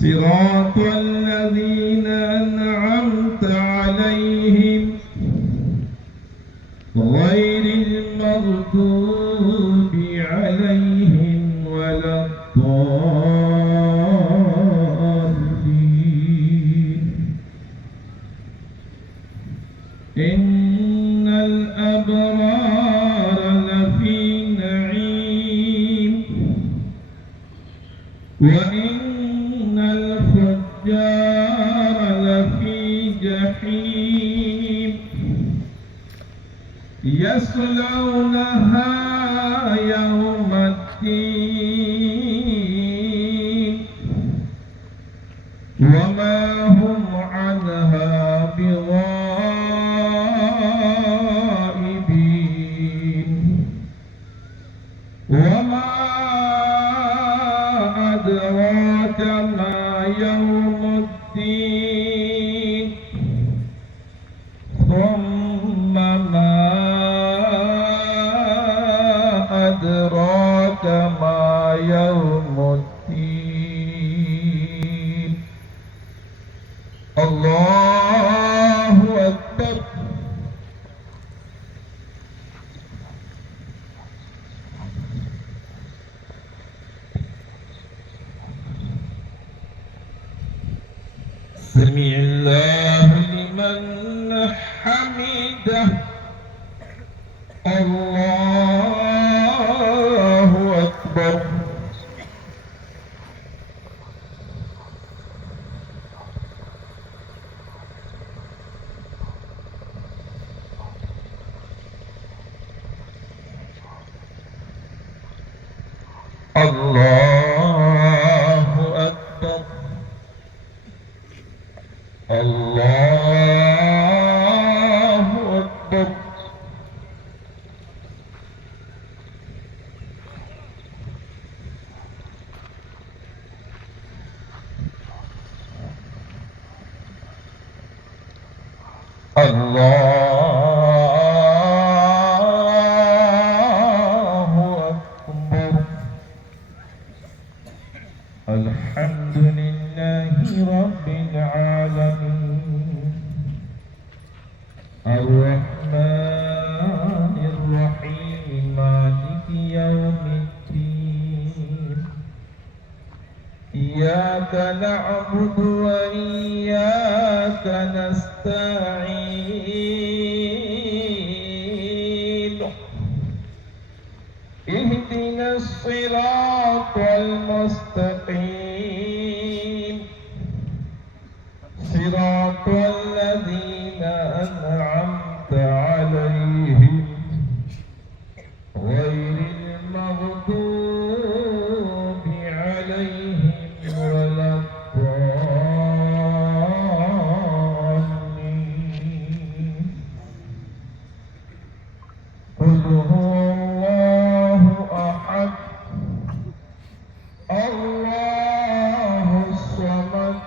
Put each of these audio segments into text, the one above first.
صراط الذين أنعمت عليهم غير المغضوب عليهم ولا الضالين إن الأبرار لفي نعيم وإن الفجار لفي جحيم يصلونها يوم الدين وما هم عنها بغائبين وما أدراك ما يوم الدين ثم ما أدراك ما يوم الدين الله أكبر سمع الله لمن حميده الله أكبر الله أكبر الله أكبر الله أكبر الحمد لله رب العالمين الرحمن الرحيم مالك يوم الدين إياك نعبد وإياك نستعين اهدنا الصراط المستقيم صراط الذين أنعمت عليهم غير المغضوب عليهم ولا الضالين قل هو الله أحد الله الصمد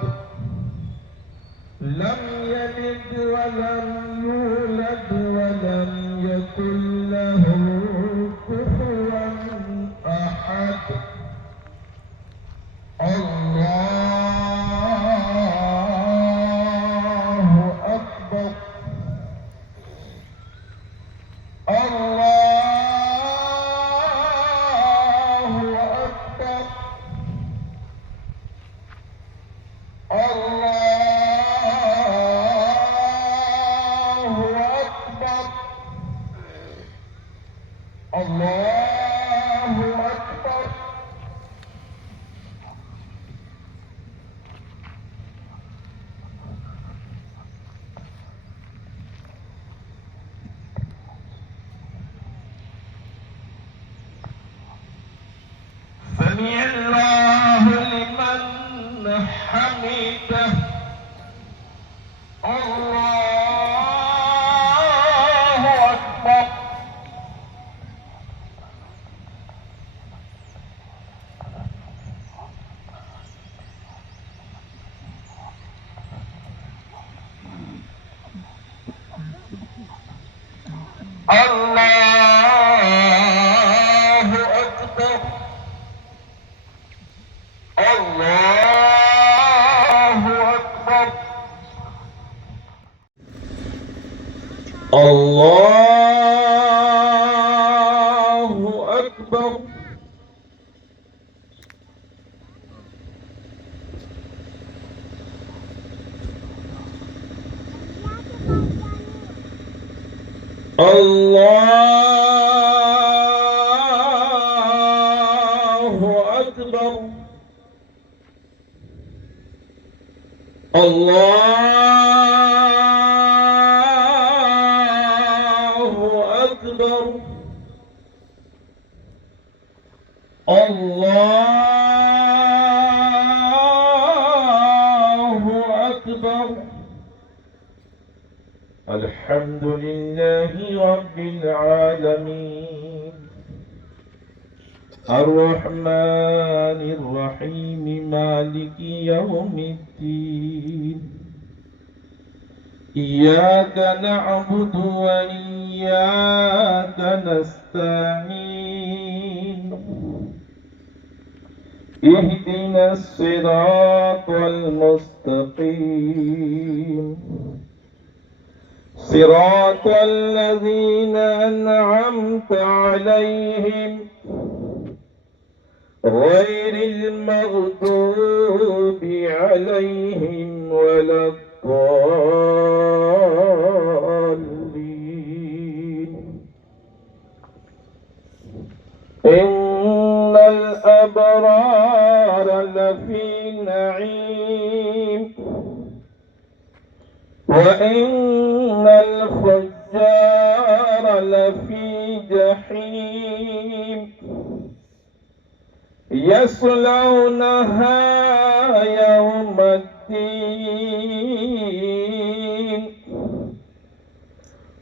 لم يلد ولم يولد ولم يكن له كفوا أحد الله أكبر الله أكبر الله أكبر الله أكبر سمع الله لمن حمده الله أكبر الله أكبر الله أكبر الله أكبر الله أكبر الله أكبر الله أكبر الحمد لله رب العالمين الرحمن الرحيم مالك يوم الدين إياك نعبد وإياك نستعين اهدنا الصراط المستقيم صراط الذين أنعمت عليهم غير المغضوب عليهم ولا الضالين إن الأبرار لفي نعيم وإن الفجار لفي جحيم يصلونها يوم الدين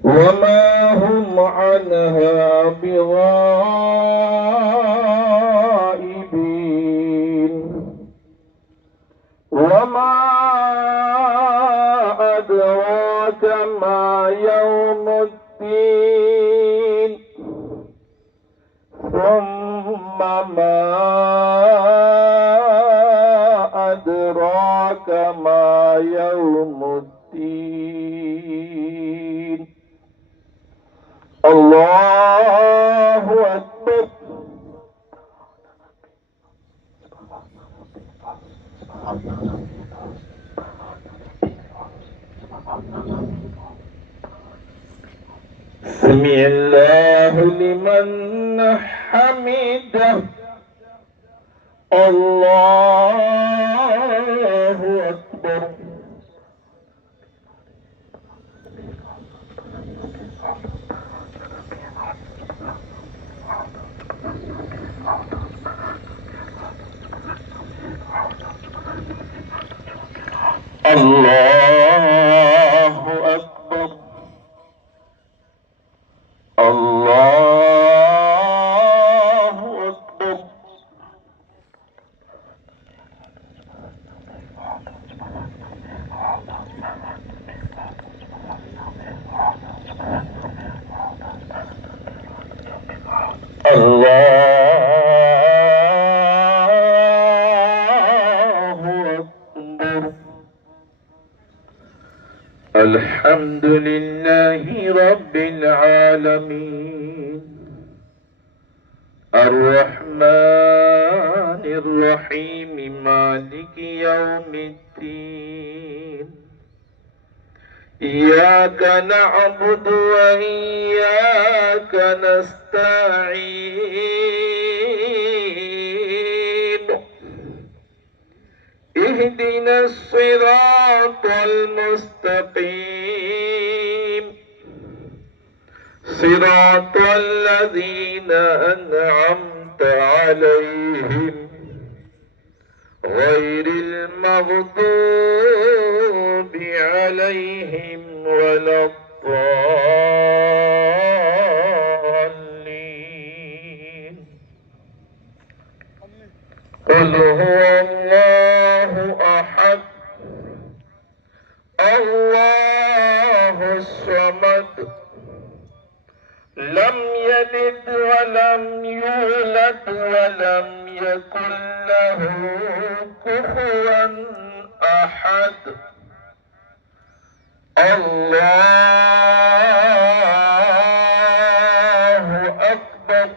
وما هم عنها بغائبين وما أدراك ما يوم الدين ثم ما أدراك ما يوم الدين الله أكبر سمع الله لمن حمده الله أكبر الله أكبر الله أكبر الله أكبر الحمد لله رب العالمين الرحمن الرحيم مالك يوم الدين إياك نعبد وإياك نستعين اهدنا الصراط المستقيم صراط الذين أنعمت عليهم غير المغضوب عليهم ولا الضالين قل هو الله أحد الله الصمد لم يلد ولم يولد ولم يكن له كفوا أحد الله أكبر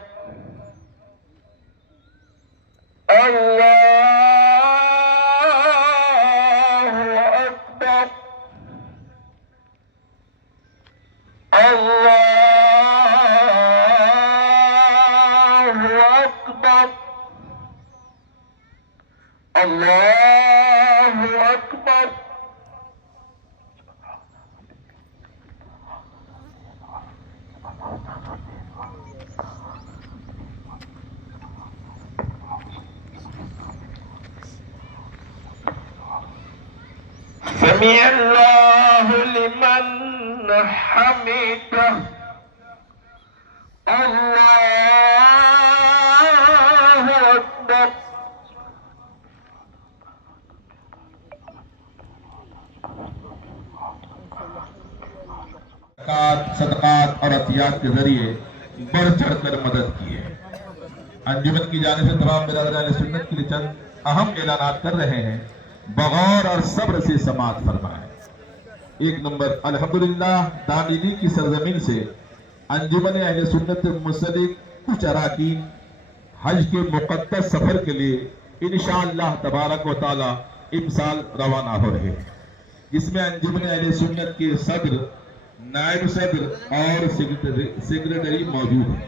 الله أكبر الله أكبر الله أكبر سمع الله لمن حمده الله أكبر صدقات اور عطیات کے ذریعے بڑھ چڑھ کر مدد کی ہے انجمن کی جانب سے تمام برادران اہل سنت کے لیے چند اہم اعلانات کر رہے ہیں بغور اور صبر سے سماعت فرمائیں 1 نمبر الحمدللہ دامینی کی سرزمین سے انجمن اہل سنت منسلک کچھ اراکین حج کے مقدس سفر کے لیے انشاءاللہ تبارک و تعالی امسال روانہ ہو رہے ہیں جس میں انجمن اہل سنت کے صدر نائب صدر اور سیکریٹری موجود ہیں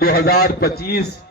2025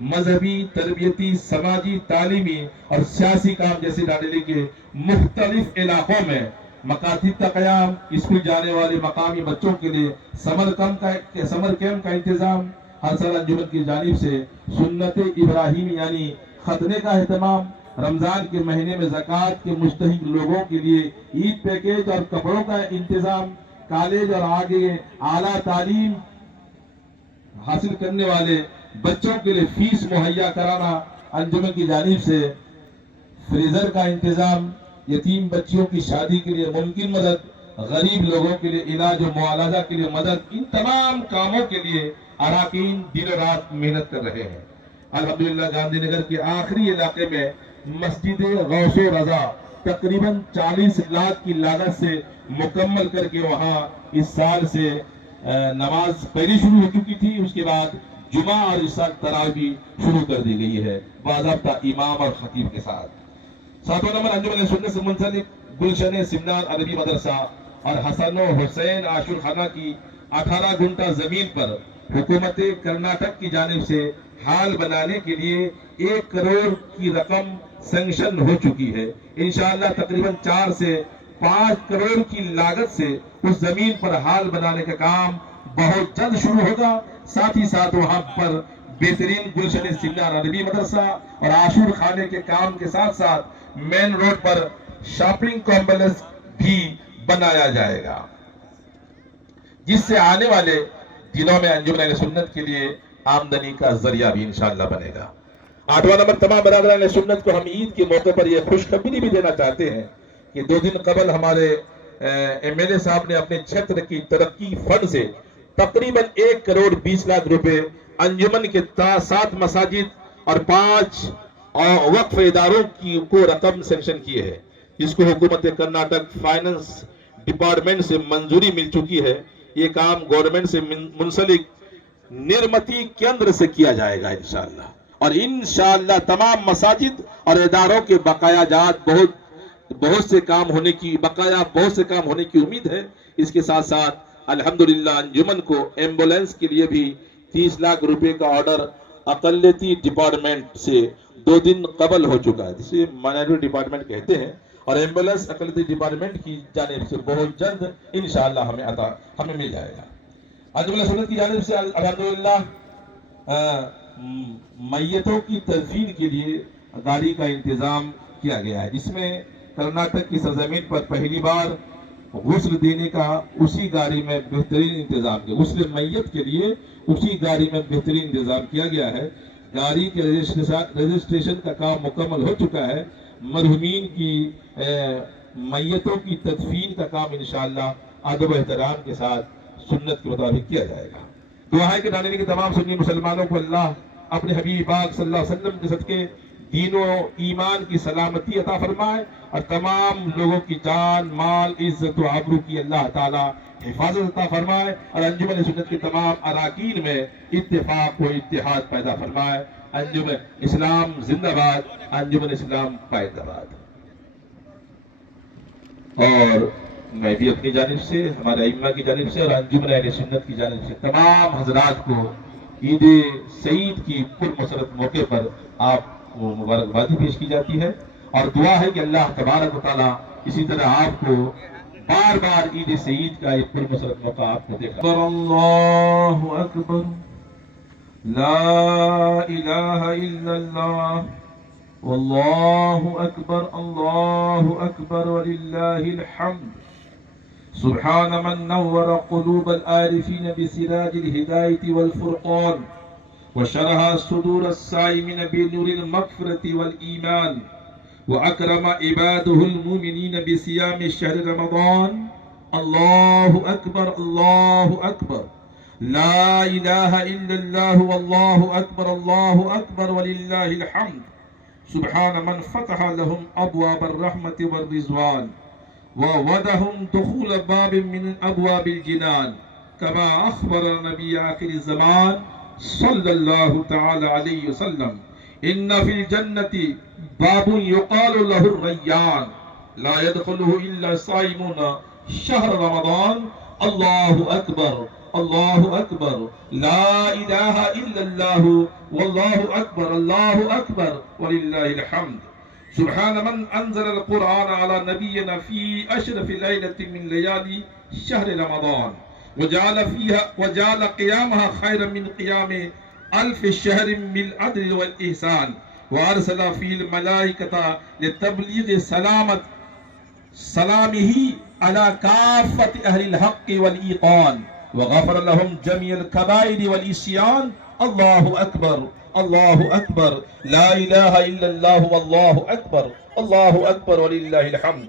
مذہبی، تربیتی، سماجی، تعلیمی اور سیاسی کام جیسے ڈاڈیلی کے مختلف علاقوں میں مکاتب کا قیام، اسکول جانے والے مقامی بچوں کے لیے سمر کیمپ کا انتظام، ہر سال انجمن کی جانب سے سنت ابراہیمی یعنی ختنے کا اہتمام، رمضان کے مہینے میں زکوٰۃ کے مستحق لوگوں کے لیے عید پیکیج اور کپڑوں کا انتظام، کالج اور آگے اعلیٰ تعلیم حاصل کرنے والے بچوں کے لیے فیس مہیا کرانا، انجمن کی جانب سے فریزر کا انتظام، یتیم بچیوں کی شادی کے لیے ممکن مدد، غریب لوگوں کے لیے علاج و معالجہ کے لیے مدد، ان تمام کاموں کے لیے اراکین دن رات محنت کر رہے ہیں۔ الحمدللہ گاندھی نگر کے آخری علاقے میں مسجد غوث و رضا تقریباً 40 لاکھ کی لاگت سے مکمل کر کے وہاں اس سال سے نماز پہلی شروع ہو چکی تھی، اس کے بعد جمعہ اور اس سال تراویح شروع کر دی گئی ہے باضابطہ امام اور خطیب کے ساتھ۔ 7واں نمبر انجمن سنت سے منسلک گلشن سمنان عربی مدرسہ اور حسن و حسین عاشور خانہ کی 18 گنٹا زمین پر حکومت کرناٹک کی جانب سے حال بنانے کے لیے 1 کروڑ کی رقم سینکشن ہو چکی ہے۔ انشاءاللہ تقریباً 4 سے 5 کروڑ کی لاگت سے اس زمین پر حال بنانے کا کام بہت جلد شروع ہوگا۔ ساتھ ہی ساتھ وہاں پر بہترین گلشن سمنان عربی مدرسہ اور عاشور خانے کے کام کے ساتھ ساتھ مین روڈ پر شاپنگ کمپلیکس بھی بنایا جائے گا، جس سے آنے والے دنوں میں انجمن اہل سنت کے لیے آمدنی کا ذریعہ بھی انشاءاللہ بنے گا۔ 8واں نمبر تمام برادران اہل سنت کو ہم عید کے موقع پر یہ خوشخبری بھی دینا چاہتے ہیں کہ 2 دن قبل ہمارے ایم ایل اے صاحب نے اپنے چھیتر کی ترقی فنڈ سے تقریباً 1 کروڑ 20 لاکھ روپے انجمن کے 7 مساجد اور 5 وقف اداروں کو رقم سینکشن کی ہے، جس کو حکومت کرناٹک فائننس ڈپارٹمنٹ سے منظوری مل چکی ہے۔ یہ کام گورنمنٹ سے منسلک نرمتی کیندر سے کیا جائے گا انشاءاللہ، اور انشاءاللہ تمام مساجد اور اداروں کے بقایا جات بہت سے کام ہونے کی امید ہے۔ اس کے ساتھ ساتھ الحمدللہ انجمن کو ایمبولینس کے لیے بھی 30 لاکھ روپے کا آرڈر اقلیتی ڈپارٹمنٹ سے 2 دن قبل ہو چکا ہے، جسے مائنورٹی ڈپارٹمنٹ کہتے ہیں، اور ایمبولینس اقلیتی ڈپارٹمنٹ کی جانب سے بہت جلد انشاءاللہ ہمیں مل جائے گا۔ انجمن سنت کی جانب سے الحمدللہ میتوں کی تدفین کے لیے گاڑی کا انتظام کیا گیا ہے، جس میں کرناٹک کی سرزمین پر پہلی بار غسل دینے کا اسی گاڑی میں بہترین انتظام کیا، غسل میت کے لیے اسی گاڑی میں بہترین انتظام کیا گیا ہے۔ گاڑی کے رجسٹریشن کا کام مکمل ہو چکا ہے۔ مرحومین کی میتوں کی تدفین کا کام انشاءاللہ ادب و احترام کے ساتھ سنت کے مطابق کیا جائے گا۔ دعا ہے کہ ڈالنے کے تمام سنی مسلمانوں کو اللہ اپنے حبیب پاک صلی اللہ علیہ وسلم کے صدقے دین و ایمان کی سلامتی عطا فرمائے، اور تمام لوگوں کی جان، مال، عزت و آبرو کی اللہ تعالی حفاظت عطا فرمائے، اور انجمن سنت کے تمام اراکین میں اتفاق و اتحاد پیدا فرمائے۔ انجمن اسلام زندہ باد، انجمن اسلام پائیدہ باد۔ اور میں بھی اپنی جانب سے، ہمارے ائمہ کی جانب سے اور انجمن اہل سنت کی جانب سے تمام حضرات کو عید سعید کی پرمسرت موقع پر آپ کو مبارکبادی پیش کی جاتی ہے، اور دعا ہے کہ اللہ تبارک و تعالیٰ اسی طرح آپ کو بار بار عید سعید کا ایک پرمسرت موقع آپ کو دیکھا۔ اللہ اکبر، لا الہ الا اللہ، واللہ اکبر، اللہ اکبر وللہ الحمد۔ سبحان من نور قلوب العارفین بسراج الہدایۃ والفرقان، وشرح صدور الصائمین بنور المغفرة والإيمان، وأكرم عباده المؤمنين بصيام شهر رمضان۔ الله أكبر، الله أكبر، لا إله إلا الله، والله أكبر، الله أكبر ولله الحمد۔ سبحان من فتح لهم أبواب الرحمة والرضوان، وودهم دخول باب من أبواب الجنان، كما أخبر نبي آخر الزمان صلى الله تعالى عليه وسلم: إن في الجنة باب يقال له الريان، لا يدخله إلا صائمون شهر رمضان۔ الله أكبر، الله أكبر لا إله إلا الله والله أكبر الله أكبر ولله الحمد. سبحان من أنزل القرآن على نبينا في أشرف ليلة من ليالي شهر رمضان وجعل قيامها خيرا من قيام ألف شهر بالعدل والإحسان وأرسل فيه الملائكة لتبليغ سلامه على كافة أهل الحق والإيقان وغفر لهم جميع الكبائر والإسيان. الله أكبر الله أكبر لا إله إلا الله والله أكبر الله أكبر ولله الحمد.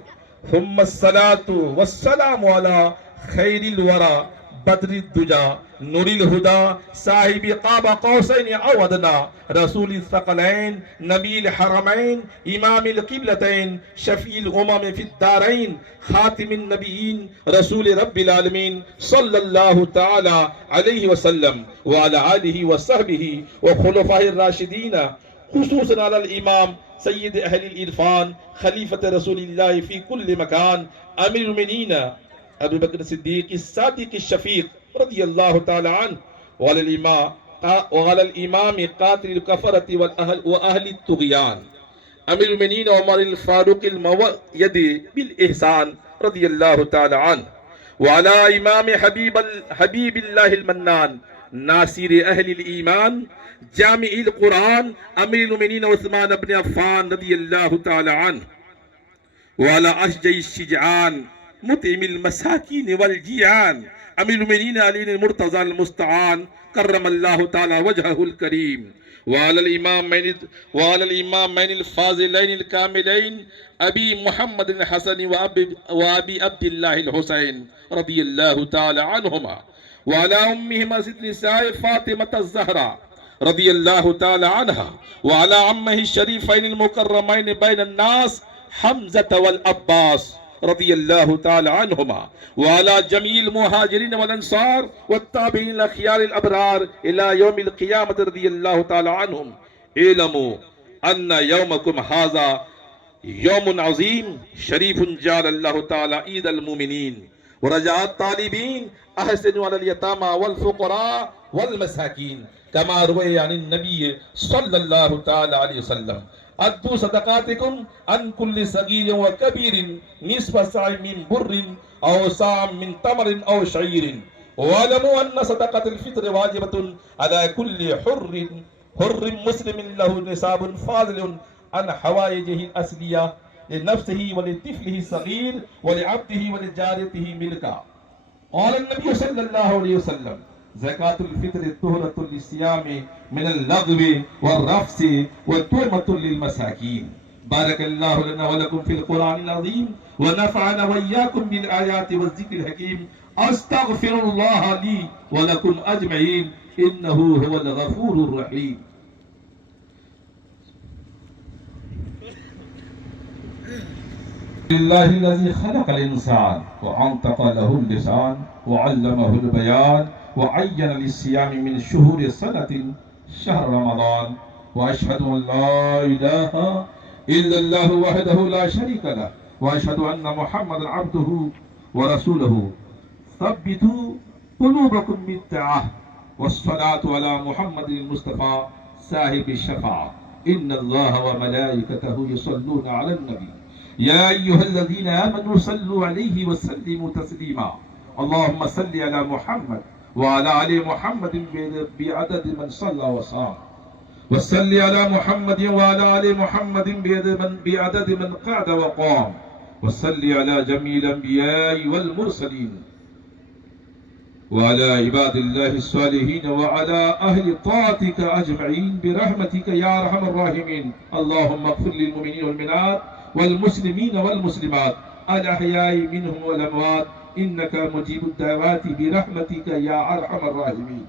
ثم الصلاة والسلام على خير الورى بدر الدجى نور الهدى صاحب قاب قوسين أو أدنى رسول الثقلين نبي الحرمين إمام القبلتين شفيع الأمم في الدارين خاتم النبيين رسول رب العالمين صلى الله تعالى عليه وسلم وعلى آله وصحبه وخلفائه الراشدين خصوصا على الإمام سيد أهل الإرفان خليفة رسول الله في كل مكان أمير المؤمنين أبي بكر الصديق الصادق الشفيق رضي الله تعالى عنه وعلى الإمام قاتل الكفرة وأهل الطغيان أمير المؤمنين عمر الفاروق المؤيد بالإحسان رضي الله تعالى عنه وعلى إمام حبيب الله المنان ناصر أهل الإيمان جامع القرآن أمير المؤمنين عثمان بن عفان رضي الله تعالى عنه وعلى أشجع الشجعان مطعم المساكين والجيعان أمير المؤمنين علي المرتضى المستعان كرم الله تعالى وجهه الكريم وعلى الإمامين الفاضلين الكاملين أبي محمد الحسن وأبي عبد الله الحسين رضي الله تعالى عنهما وعلى أمهما ست نساء فاطمة الزهراء رضي الله تعالى عنها وعلى عمه الشريفين المكرمين بين الناس حمزة والعباس رضي الله تعالى عنهما وعلى جميع المهاجرين والأنصار والتابعين الأخيار الأبرار إلى يوم القيامة رضي الله تعالى عنهم. اعلموا أن يومكم هذا يوم عظيم شريف جعل الله تعالى عيد المؤمنين ورجاء الطالبين أحسنوا على اليتامى والفقراء والمساكين كما روي عن النبي صلى الله تعالى عليه وسلم أدوا صدقاتكم عن كل صغير وكبير نصف ساع من بر أو ساع من تمر أو شعير واعلموا أن صدقة الفطر واجبة على كل حر مسلم له نصاب فاضل عن حوائجه الأصلية لنفسه ولطفله الصغير ولعبده ولجارته ملكا. قال النبي صلى الله عليه وسلم زكاة الفطر طهرة للصيام من اللغو والرفث والتهمة للمساكين. بارك الله لنا ولكم في القرآن العظيم ونفعنا وإياكم بالآيات والذكر الحكيم. أستغفر الله لي ولكم أجمعين إنه هو الغفور الرحيم. لله الذي خلق الإنسان وأنطق له اللسان وعلمه البيان وعين للصيام من شهور سنة شهر رمضان وأشهد أن لا إله إلا الله وحده لا شريك له وأشهد أن محمدا عبده ورسوله. ثبتوا قلوبكم بالطاعة والصلاة على محمد المصطفى صاحب الشفاعة. إن الله وملائكته يصلون على النبي يا أيها الذين آمنوا صلوا عليه وسلموا تسليما. اللهم صل على محمد وعلى آل محمد بعدد من صلى وصام وصل على محمد وعلى آل محمد بعدد من قعد وقام وصل على جميع الأنبياء والمرسلين وعلى عباد الله الصالحين وعلى أهل طاعتك أجمعين برحمتك يا أرحم الراحمين. اللهم اغفر للمؤمنين والمؤمنات والمسلمين والمسلمات الأحياء منهم والأموات إنك مجيب الدعوات برحمتك يا أرحم الراحمين.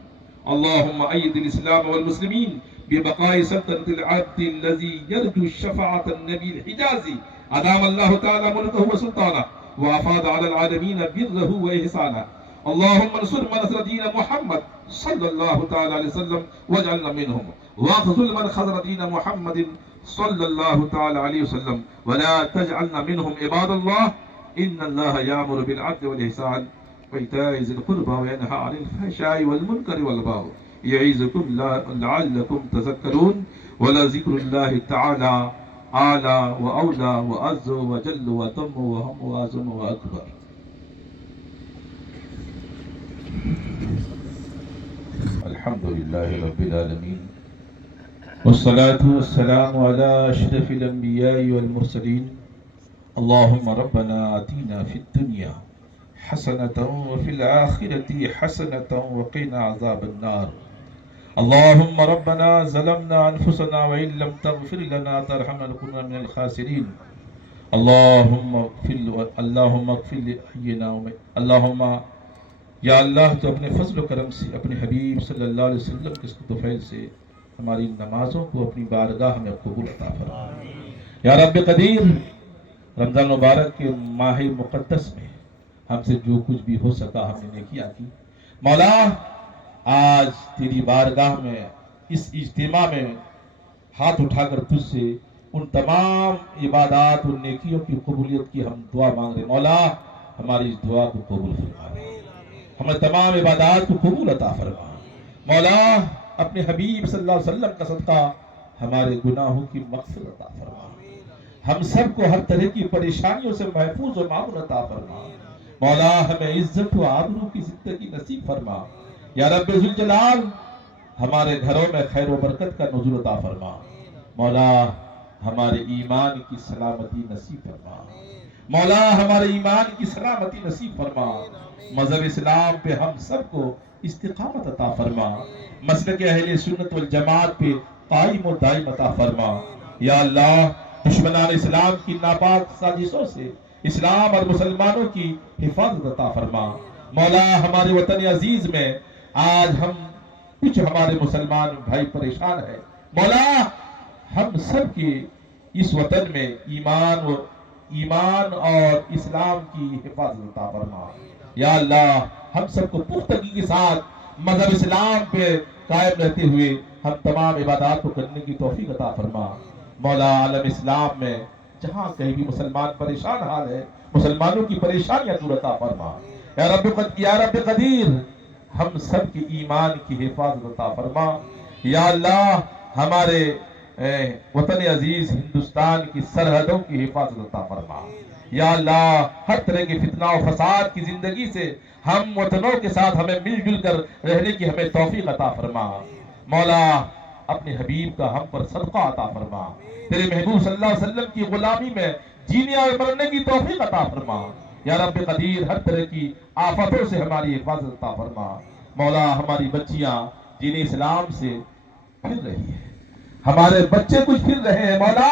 اللهم أيد الإسلام والمسلمين ببقاء سلطنة العبد الذي يرجو الشفاعة النبي الحجازي أدام الله تعالى ملكه وسلطانه وأفاض على العالمين بره وإحسانه. اللهم انصر من نصر دين محمد صلى الله تعالى عليه وسلم واجعلنا منهم واخذل من خذل دين محمد صلى الله تعالى عليه وسلم ولا تجعلنا منهم. عباد الله إن الله يأمر بالعدل والإحسان وإيتاء ذي القربى وينهى عن الفحشاء والمنكر والبغي يعظكم لعلكم تذكرون ولذكر الله تعالى أعلى وأولى وأعز وجل وأتم وهم وأعظم وأكبر. الحمد لله رب العالمين والصلاة والسلام على أشرف الأنبياء والمرسلين. اللهم ربنا آتنا في الدنيا حسنة وفي الآخرة حسنة وقنا عذاب النار. اللهم ربنا ظلمنا أنفسنا وإن لم تغفر لنا ترحمنا لنكونن من الخاسرين. اللهم اغفر لحينا اللهم یا اللہ تو اپنے فضل و کرم سے اپنے حبیب صلی اللہ علیہ وسلم کے طفیل سے ہماری نمازوں کو اپنی بارگاہ میں قبول عطا فرما. یا رب قدیر، رمضان مبارک کے ماہ مقدس میں ہم سے جو کچھ بھی ہو سکا ہم نے کیا کی. مولا آج تیری بارگاہ میں اس اجتماع میں ہاتھ اٹھا کر تجھ سے ان تمام عبادات اور نیکیوں کی قبولیت کی ہم دعا مانگ رہے. مولا ہماری اس دعا کو قبول فرما، ہمیں تمام عبادات کو قبول عطا فرما. مولا اپنے حبیب صلی اللہ علیہ وسلم کا صدقہ ہمارے گناہوں کی مغفرت عطا فرما. ہم سب کو ہر طرح کی پریشانیوں سے محفوظ و معمون عطا فرما. مولا ہمیں عزت و آبرو کی زندگی نصیب فرما. یا رب ذوالجلال ہمارے گھروں میں خیر و برکت کا نزول عطا فرما. مولا ہمارے ایمان کی سلامتی نصیب فرما. مولا ہمارے ایمان کی سلامتی نصیب فرما. مذہب اسلام پہ ہم سب کو استقامت عطا فرما. مسلک اہل سنت والجماعت پہ قائم و دائم عطا فرما. یا اللہ دشمنان اسلام کی ناپاک سازشوں سے اسلام اور مسلمانوں کی حفاظت عطا فرما. مولا ہمارے وطن عزیز میں آج کچھ ہمارے مسلمان بھائی پریشان ہیں. مولا ہم سب کے اس وطن میں ایمان اور اسلام کی حفاظت عطا فرما. یا اللہ ہم سب کو پختگی کے ساتھ مذہب اسلام پہ قائم رہتے ہوئے ہم تمام عبادات کو کرنے کی توفیق عطا فرما. مولا عالم اسلام میں جہاں کہیں بھی مسلمان پریشان حال ہے، مسلمانوں کی پریشانیاں دور عطا فرما. یا رب قدیر ہم سب کی ایمان کی حفاظت عطا فرما. یا اللہ ہمارے وطن عزیز ہندوستان کی سرحدوں کی حفاظت عطا فرما. یا اللہ ہر طرح کے فتنہ و فساد کی زندگی سے ہم وطنوں کے ساتھ ہمیں مل جل کر رہنے کی ہمیں توفیق عطا فرما. مولا اپنے حبیب کا ہم پر صدقہ عطا فرما. تیرے محبوب صلی اللہ علیہ وسلم کی غلامی میں جینے اور مرنے کی توفیق عطا فرما. یا رب قدیر ہر طرح کی آفتوں سے ہماری حفاظت عطا فرما. مولا ہماری بچیاں دین اسلام سے پھر رہی ہیں، ہمارے بچے کچھ پھر رہے ہیں. مولا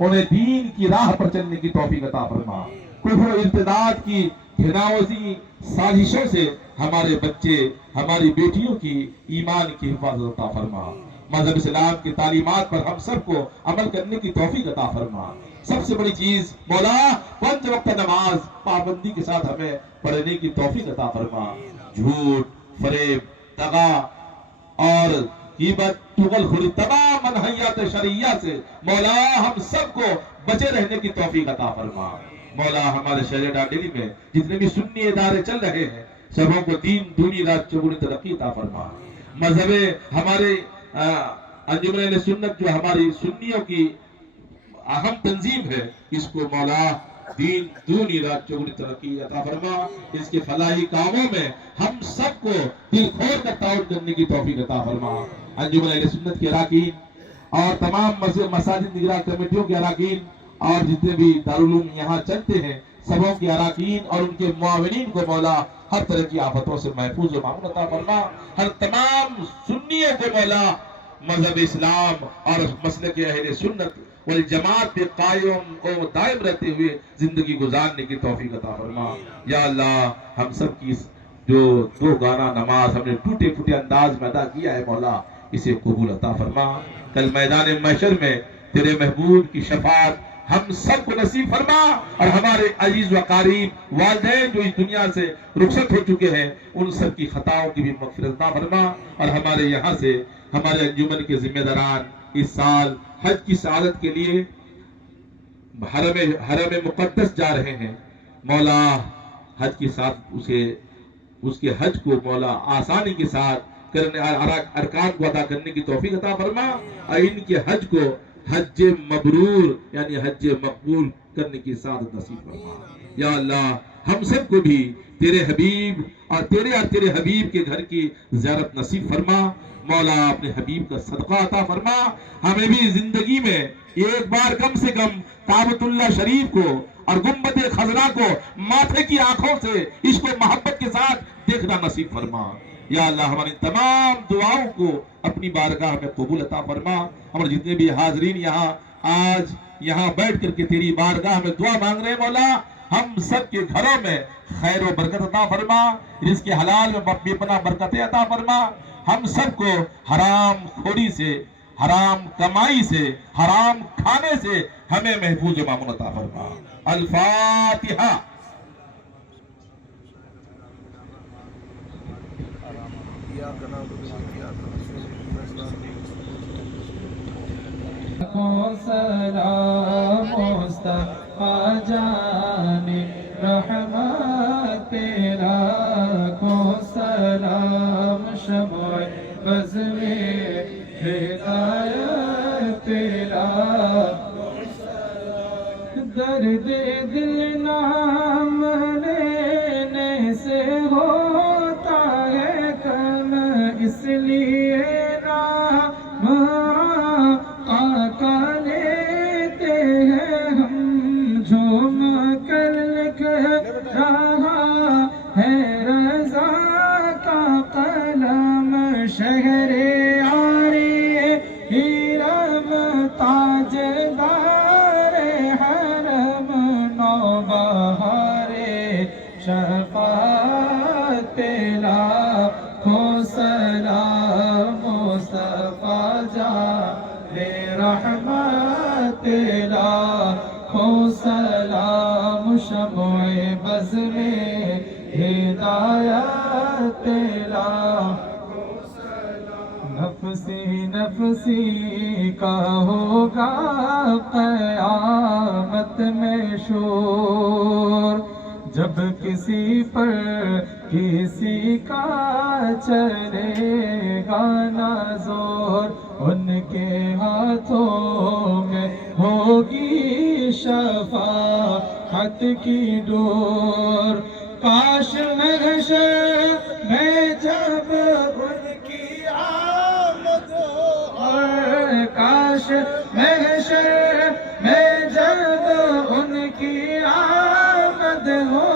انہیں دین کی راہ پر چلنے کی توفیق عطا فرما. کفر و ارتداد کی گھناؤزی سازشوں سے ہمارے بچے ہماری بیٹیوں کی ایمان کی حفاظت عطا فرما. مذہب اسلام کی تعلیمات پر ہم سب کو عمل کرنے کی توفیق عطا فرما. سب سے بڑی چیز مولا 5 وقت نماز پابندی کے ساتھ ہمیں پڑھنے کی توفیق عطا فرما. جھوٹ، فریب، دغا اور غیبت، چغل خوری، تمام منہیات شرعیہ سے مولا ہم سب کو بچے رہنے کی توفیق عطا فرما. مولا ہمارے شہر ڈانڈیلی میں جتنے بھی سنی ادارے چل رہے ہیں سبوں کو دین دنیا رات چگنی ترقی عطا فرما. مذہب ہمارے انجمن اہل سنت جو ہماری سنیوں کی اہم تنظیم ہے، اس کو مولا دین دونی رات چگنی ترقی عطا فرما. اس کے فلاحی کاموں میں ہم سب کو دل کھول کر تعاون کرنے کی توفیق عطا فرما. انجمن اہل سنت کے اراکین اور تمام مساجد نگراں کمیٹیوں کے اراکین اور جتنے بھی دارالعلوم یہاں چلتے ہیں سبوں کے اراکین اور ان کے معاونین کو مولا ہر طرح کی آفتوں سے محفوظ و معمون عطا فرما. ہر تمام سنیوں کو مولا مذہب اسلام اور مسلک اہل سنت والجماعت پہ قائم و دائم رہتے ہوئے زندگی گزارنے کی توفیق عطا فرما. یا اللہ ہم سب کی جو 2 گانا نماز ہم نے ٹوٹے پھوٹے انداز میں ادا کیا ہے مولا اسے قبول عطا فرما. کل میدان محشر میں تیرے محبوب کی شفاعت ہم سب کو نصیب فرما اور ہمارے عزیز و قریب والدین جو اس دنیا سے رخصت ہو چکے ہیں ان سب کی خطاؤں کی بھی مغفرت عطا فرما. اور ہمارے یہاں سے ہمارے انجمن کے ذمہ داران اس سال حج کی سعادت کے لیے حرم مقدس جا رہے ہیں. مولا حج کے ساتھ اسے اس کے حج کو مولا آسانی کے ساتھ کرنے ارکان کو ادا کرنے کی توفیق عطا فرما اور ان کے حج کو حج مبرور یعنی حج مقبول کرنے کی سعادت نصیب فرما یا اللہ ہم سب کو بھی تیرے حبیب اور تیرے حبیب کے گھر کی زیارت نصیب فرما مولا اپنے حبیب کا صدقہ عطا فرما ہمیں بھی زندگی میں ایک بار کم سے کم کعبۃ اللہ شریف کو اور گنبد خضرا کو ماتھے کی آنکھوں سے عشق و محبت کے ساتھ دیکھنا نصیب فرما یا اللہ ہماری تمام دعاؤں کو اپنی بارگاہ میں قبول عطا فرما ہمارے جتنے بھی حاضرین یہاں بیٹھ کر کے تیری بارگاہ میں دعا مانگ رہے ہیں مولا ہم سب کے گھروں میں خیر و برکت عطا فرما رزق حلال میں بے پناہ برکتیں عطا فرما ہم سب کو حرام خوری سے حرام کمائی سے حرام کھانے سے ہمیں محفوظ و مامون عطا فرما الفاتحہ کو سلام مصطفیٰ جان رحمت تیرا کو سلام شمع بز میں ہدایت تیرا درد دل نام لینے سے ہوتا ہے کم اس لیے نام آقا لیتے ہیں ہم جھوم کر لکھ رہا ہے رضا کا قلم شہر یاری حرم تاجدار حرم نوبہار شفاعت لاکھوں سلام مصطفیٰ جان رحمت لاکھوں سلام شمع بز میں ہدایت لاکھوں سلام نفسی نفسی کا ہوگا قیامت میں شور جب کسی پر کسی کا چلے گا نہ زور ان کے ہاتھوں میں ہوگی شفاعت کی ڈور کاش محشر میں جب ان کی آمد ہو کاش محشر میں جب ان کی آمد ہو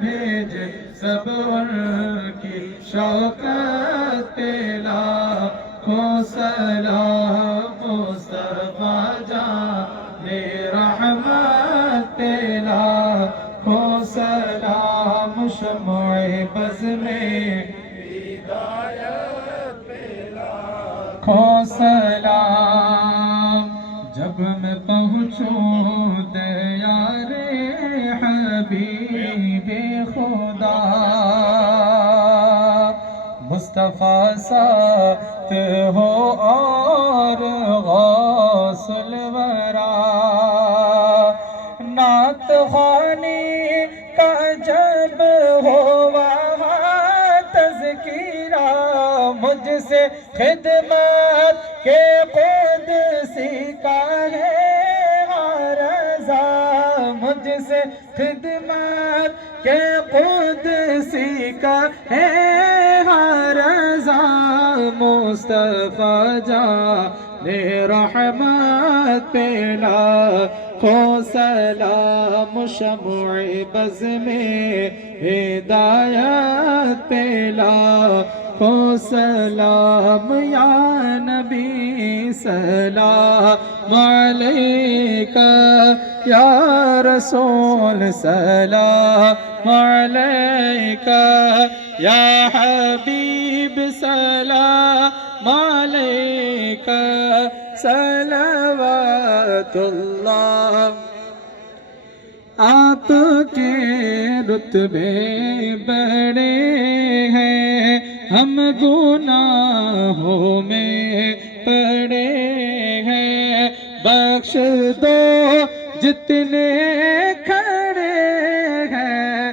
بھیج سب ان کی شوکت لاکھوں سلام مصطفیٰ جان رحمت لاکھوں سلام شمع بز میں ہدایت لاکھوں سلام جب میں پہنچوں دیار حبیب خدا مصطفیٰ ساتھ ہو اور غوث الورا نعت خوانی کا جب ہو وہاں تذکیرہ مجھ سے خدمت کے قدسی کا ہے رضا مجھ سے خدمت کے قدسی کا ہے رضا مصطفیٰ جان رحمت لاکھوں سلام شمع بز میں ہدایت لاکھوں سلام یا نبی سلام علیکہ یا رسول سلام علیکہ یا حبیب سلام علیکہ صلوات اللہ آپ کے رتبے بڑے ہیں ہم گناہوں میں پڑے ہیں بخش دو جتنے کھڑے ہیں